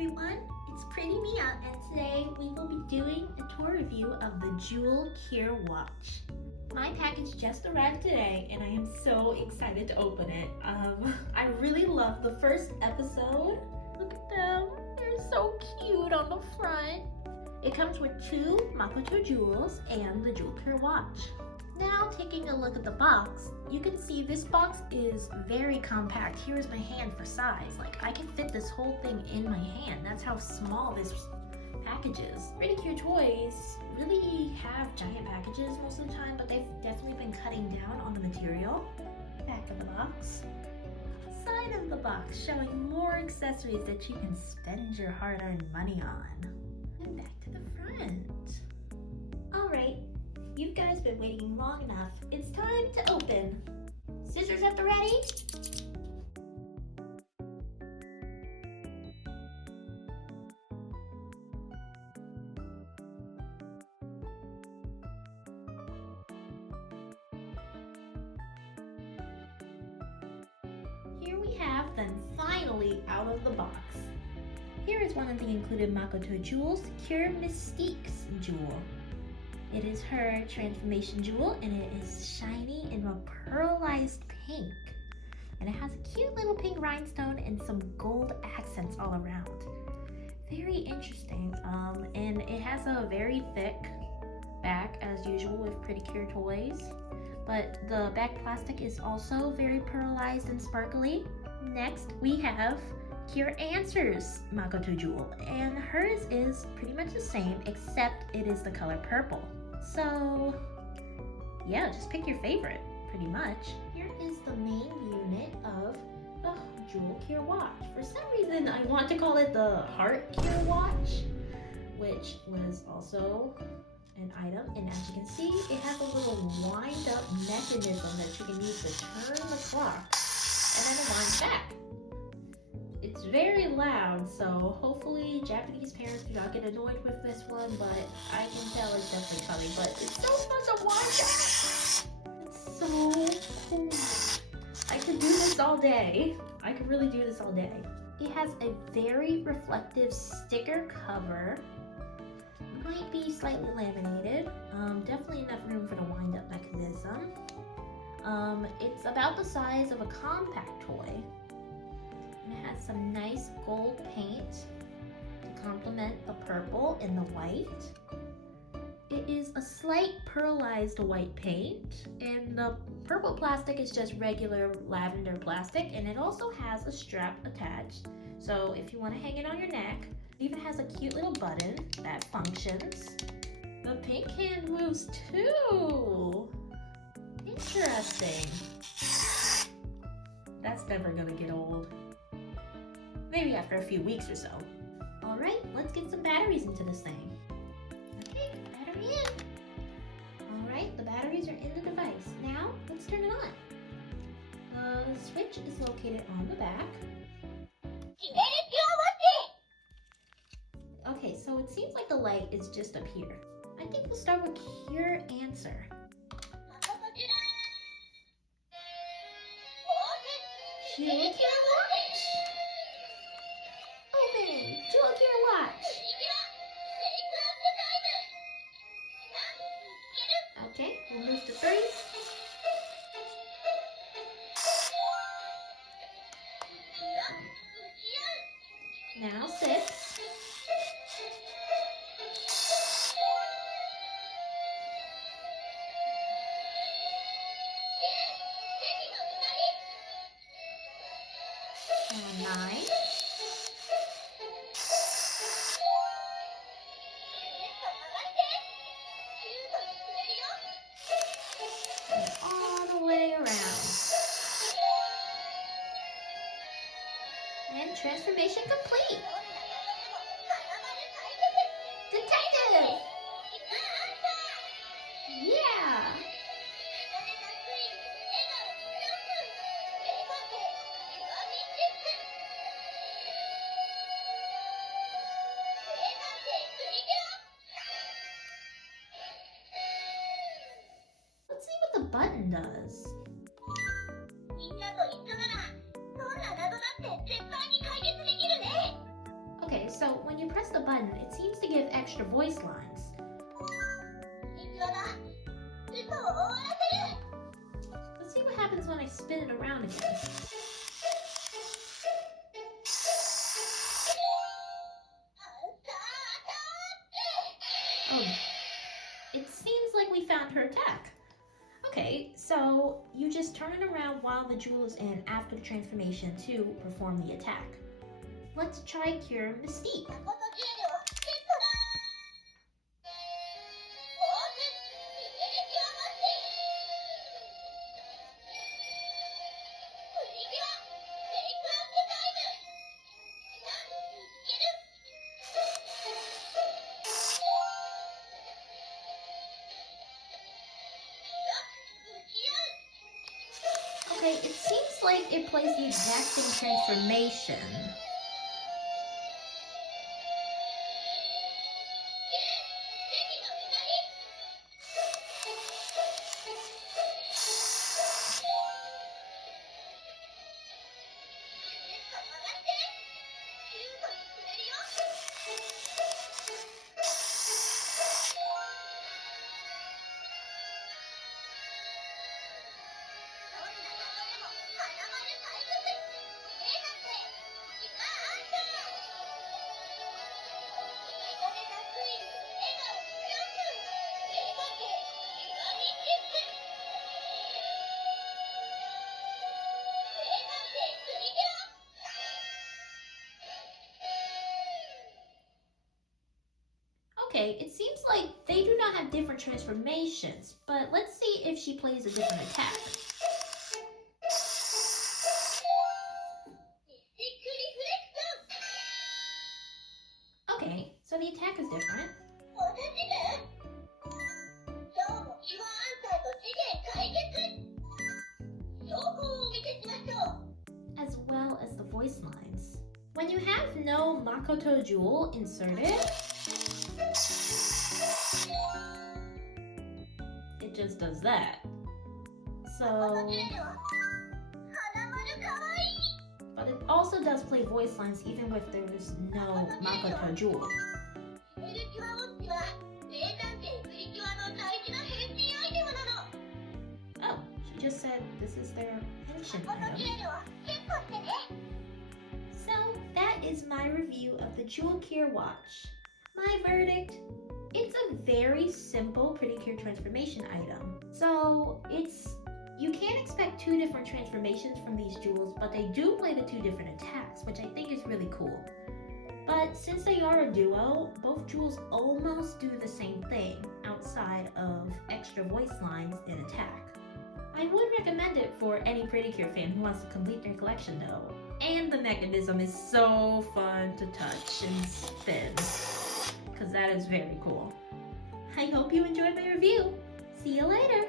everyone, it's Pretty Mia, and today we will be doing a tour review of the Jewel Cure watch. My package just arrived today and I am so excited to open it. I really love the first episode. Look at them, they're so cute on the front. It comes with 2 Makoto jewels and the Jewel Cure watch. Now taking a look at the box, you can see this box is very compact. Here is my hand for size. Like, I can fit this whole thing in my hand. That's how small this package is. Precure toys really have giant packages most of the time, but they've definitely been cutting down on the material. Back of the box. Side of the box showing more accessories that you can spend your hard-earned money on. And back to the front. Alright. You guys been waiting long enough. It's time to open. Scissors at the ready? Here we have them finally out of the box. Here is one of the included Makoto jewels, Cure Mystique's jewel. It is her transformation jewel and it is shiny in a pearlized pink. And it has a cute little pink rhinestone and some gold accents all around. Very interesting. And it has a very thick back as usual with Precure toys. But the back plastic is also very pearlized and sparkly. Next we have Cure Answers Makoto jewel, and hers is pretty much the same except it is the color purple. So yeah, just pick your favorite pretty much. Here is the main unit of the Jewel Cure watch. For some reason I want to call it the Heart Cure watch, which was also an item, and as you can see it has a little wind up mechanism that you can use to turn the clock and then it winds back. It's very loud, so hopefully Japanese parents do not get annoyed with this one, but I can tell it's definitely coming. But it's so fun to watch. It's so cool. I could do this all day. I could really do this all day. It has a very reflective sticker cover. Might be slightly laminated. Definitely enough room for the wind-up mechanism. It's about the size of a compact toy. It has some nice gold paint to complement the purple and the white. It is a slight pearlized white paint, and the purple plastic is just regular lavender plastic, and it also has a strap attached. So if you want to hang it on your neck, it even has a cute little button that functions. The pink hand moves too. Interesting. That's never gonna get old. Maybe after a few weeks or so. Alright, let's get some batteries into this thing. Okay, battery in. Alright, the batteries are in the device. Now, let's turn it on. The switch is located on the back. Okay, so it seems like the light is just up here. I think we'll start with Cure Answer. Jewel Cure watch. Open! Jewel Cure watch! Okay, we'll move to 3. Now 6. And 9. And all the way around. And transformation complete. Detective! Yeah! Let's see what the button does. so when you press the button, it seems to give extra voice lines. Let's see what happens when I spin it around again. Oh, it seems like we found her attack. Okay, so you just turn it around while the jewel is in after the transformation to perform the attack. Let's try Cure Mystique. Okay, it seems like it plays the exact same transformation. Okay, it seems like they do not have different transformations, but let's see if she plays a different attack. Okay, so the attack is different. As well as the voice lines. When you have no Makoto jewel inserted, it just does that. So, but it also does play voice lines even if there's no Makoto jewel. Oh, she just said this is their pension item. So that is my review of the Jewel Cure watch. My verdict: it's a very simple Precure transformation item. So you can't expect two different transformations from these jewels, but they do play the two different attacks, which I think is really cool. But since they are a duo, both jewels almost do the same thing outside of extra voice lines in attack. I would recommend it for any Precure fan who wants to complete their collection though. And the mechanism is so fun to touch and spin, because that is very cool. I hope you enjoyed my review. See you later!